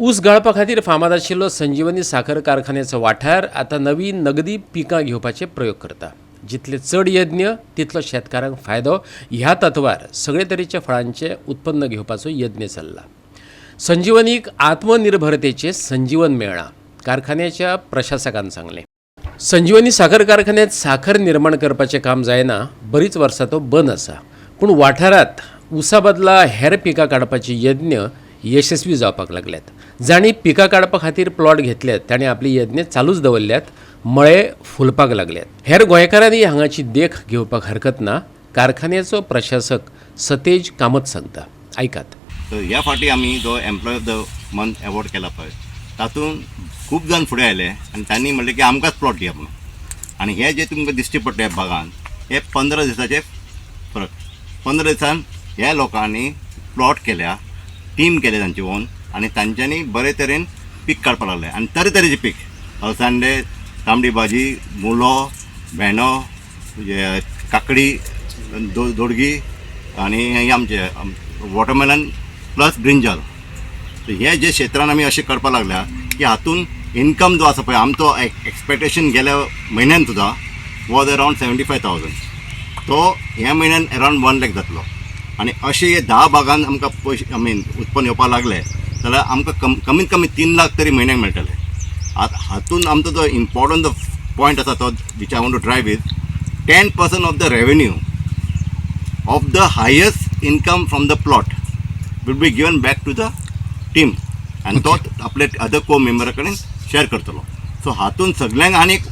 ऊस गाळपा खातीर फामाद आशिल्लो संजीवनी साखर कारखान्याचो वाठार आतां नवी नगदी पिकां घेवपाचे प्रयोग करता. जितले चड यज्ञ तितलो शेतकारांक फायदो ह्या तत्वार सगळे तरेच्या फळांचे उत्पन्न घेवपाचो यज्ञ चल्ला. संजीवनीक आत्मनिर्भरतेचे संजीवन मेळ्ळां, कारखान्याच्या प्रशासकान सांगलें. संजीवनी साखर कारखान्यात साखर निर्माण करपाचें काम जायना बरीच वर्सां तो बंद आसा. पूण वाठारांत ऊसा बदला हेर पिकां काडपाचे यज्ञ यशस्वी जावपाक लागल्यात. जाणी पिकां काडपा खातीर प्लॉट घेतल्यात तांणी आपली यज्ञ चालूच दवरल्यात. मळे फुलपाक लागल्यात. हेर गोंयकारांनी हांगाची देख घेवपाक हरकत ना, कारखान्याचो प्रशासक सतेज कामत सांगता. ऐकात. तर ह्या फाटी आम्ही जो employee of the month award केला पळय तातूंत खूब जाण फुडें आयले आनी तांणी म्हणलें की आमकांच प्लॉट दिया म्हणून. आनी हे जे तुमकां दिश्टी पडटा बागान हे 15 दिसाचे फरक. 15 दिसान ह्या लोकांनी प्लॉट केल्या, टीम केले तांचे ओन आनी तांच्यांनी बरे तरेन पीक काडपाक लागले. आनी तरेतरेचे पीक, अळसांदे, तांबडी भाजी, मुलो, भेंडो, काकडी, दोडगी आनी आमचे वॉटरमेलन प्लस ब्रिंजल. हे जे क्षेत्रान आमी अशें करपाक लागल्या की हातून इन्कम जो आसा पळय आमचो एक्सपेक्टेशन गेल्या म्हयन्यान सुद्दां वॉज अरावंड 75,000. तो ह्या म्हयन्यान अरावंड 1 लाख जातलो. आनी अशें हे 10 बागान आमकां पयशे उत्पन्न येवपाक लागले जाल्यार आमकां कमीत कमी 3 लाख तरी म्हयन्याक मेळटले. हातून आमचो जो इम्पॉर्टंट पॉयंट आसा तो which I want to drive is 10% of the revenue of the highest income from the plot will be given back to the team आनी तो आपले अदर को मेंबरा कडेन शेअर करतलो. सो हातून सगळ्यांक आनीक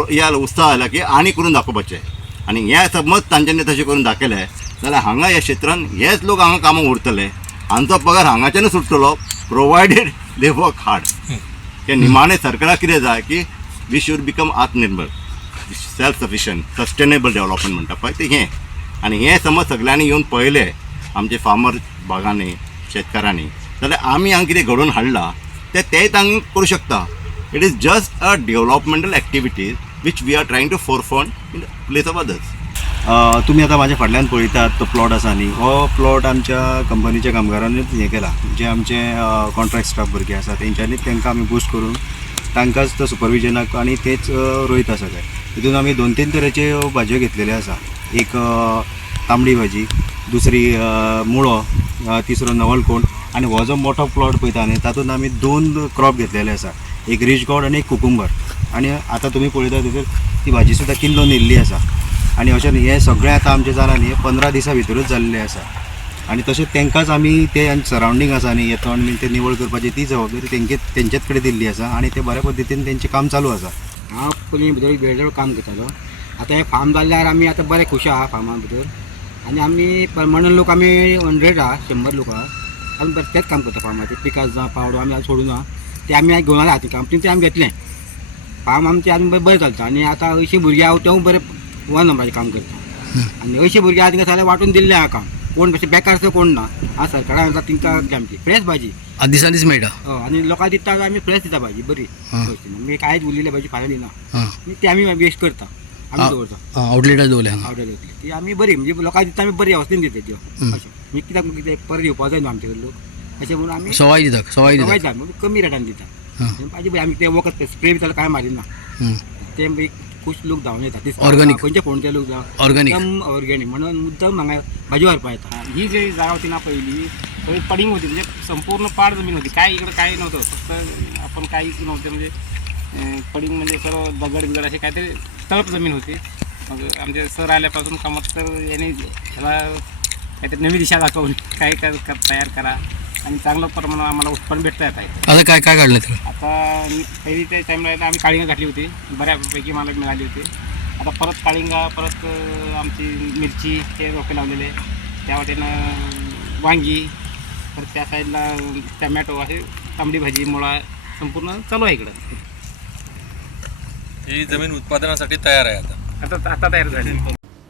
ह्या उत्साह आयला की आनी करून दाखोवपाचें. आनी हे समज तांच्यांनी तशें करून दाखयलें जाल्यार हांगा ह्या क्षेत्रान हेच लोक हांगा कामाक उरतले. हांचो पगार हांगाच्यानूच उरतलो प्रोवायडेड दे वर्क हार्ड. हे निमाणें सरकाराक कितें जाय की वी शूड बिकम आत्मनिर्भर, सेल्फ सफिशियंट, सस्टेनेबल डेव्हलपमेंट म्हणटा पळय तें हें. आनी हें समज सगळ्यांनी येवन पळयलें आमचे फार्मर बागांनी, शेतकारांनी, जाल्यार आमी हांगा कितें घडोवन हाडलां तें तांकां करूं शकता. It is just a developmental activities which we are trying to forefront in place of others. तुम्ही आता माझ्या फाटल्यान पळयतात तो प्लॉट आसा न्ही, हो प्लॉट आमच्या कंपनीच्या कामगारांनीच हें केला. जे आमचे कॉन्ट्रॅक्ट स्टाफ भुरगे आसा तेंच्यांनीच तांकां आमी बूस्ट करून तांकांच तो सुपरविजनाक आनी तेच रोयता सगळे. तितून आमी 2-3 तरेच्यो भाजयो घेतलेल्यो आसा. एक तांबडी भाजी, दुसरी मुळो, तिसरो नवलकोंड आनी हो जो मोठो प्लॉट पळयता न्ही तातूंत आमी 2 क्रॉप घेतलेले आसा, एक रिच गॉड आनी एक कुकुंबर. आनी आतां तुमी पळयता थंयसर ती भाजी सुद्दां किल्लोन येयल्ली आसा. आनी अशें हे सगळें आतां आमचें जालां न्ही 15 दिसां भितरूच जाल्लें आसा. आनी तशेंच तांकांच आमी ते सरावंडींग आसा न्ही येतोण बीन ते निवळ करपाची ती जबाबदारी तेंचेच कडेन दिल्ली आसा आनी ते बऱ्या पद्दतीन तेंचें काम चालू आसा. हांव पयलीं भितर वेगळो काम करतालो. आतां हे फार्म जाल्ल्यार आमी आतां बरे खूश आहा फार्मा भितर. आनी आमी परमनंट लोक आमी 100 आहा, 100 लोक आहा. आमी बरें तेच काम करता फार्माचें. पिकास जावं पावडो आमी सोडूं ना, ते आमी घेवन आला हाती कंपनी ते आमी घेतलें. फार्म आमचें आमी बरें चलता. आनी आतां अशीं भुरगीं हांव तेवूय बरें 1 नंबराचें काम करता. आनी अशीं भुरगीं आहा तिंका सगळें वाटून दिल्लें आहा काम. कोण तशें बेकार असो कोण ना. आं सरकारान आतां तिंका आमची फ्रेश भाजी दिसान दीस मेळटा. आनी लोकांक दिता आमी फ्रेश दिता भाजी बरी. आमी कांयच उरलेली भाजी फाल्यां दिना. ती आमी वेस्ट करता, आमी दवरता आउटलेटार दवरल्या. ती आमी बरी म्हणजे लोकांक दिता आमी बरी अवस्थेन दिता त्यो. अशें म्हणजे कित्याक परत येवपाक जाय न्हू आमचे कडेन लोक. अशें म्हणून आमी सवाय दिता कमी रेटान दिता. भाजी बरी आमी ते वखद स्प्रे बी जाल्यार कांय मारिना. ते खूश लोक धांवन येता ऑर्गॅनिक, खंयचे फोणचे लोक जावं ऑर्गॅनिक म्हणून मुद्दम हांगा भाजी व्हरपा येता. ही जी जागा होती ना पहिली सगळी पडिंग होती, म्हणजे संपूर्ण पाड जमीन होती. काय इकडं काय नव्हतं, फक्त आपण काहीच नव्हतं. म्हणजे पडिंग म्हणजे सर्व दगड बिगड असे काहीतरी तळप जमीन होती. मग आमचे सर आल्यापासून कामात तर यांनी ह्याला काहीतरी नवी दिशा दाखवून काय तयार करा आणि चांगलं प्रमाणात आम्हाला उत्पन्न भेटता येत आहे. आता काय काय काढलं तर आता पहिली त्या टाईमला आम्ही काळिंगा घातली होती, बऱ्यापैकी मला मिळाली होती. आता परत काळिंगा, परत आमची मिरची हे रोपे लावलेले, त्या वाटेनं वांगी, परत त्या साईडला टमॅटो, असे तांबडी भाजी, मुळा संपूर्ण चालू आहे इकडं. ही जमीन उत्पादनासाठी तयार आहे आता आता तयार झाली.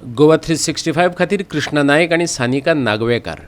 गोवा 365 खातीर कृष्णा नायक आनी सानिका नागवेकार.